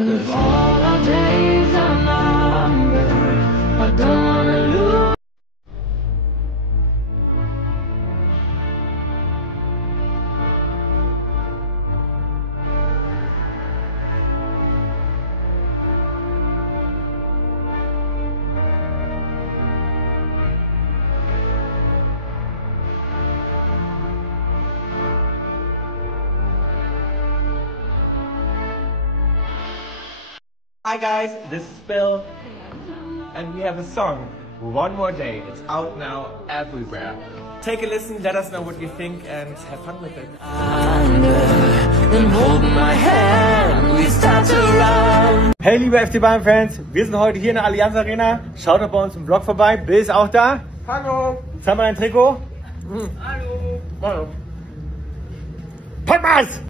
All our days are numbered. I don't wanna lose. Hi guys, this is Bill, and we have a song, One More Day. It's out now everywhere. Take a listen, let us know what you think, and have fun with it. Hey liebe FC Bayern-Fans, wir sind heute hier in der Allianz Arena. Schaut doch bei uns im Vlog vorbei. Bill ist auch da. Hallo. Zeig mal dein Trikot. Hallo. Hallo. Packmas!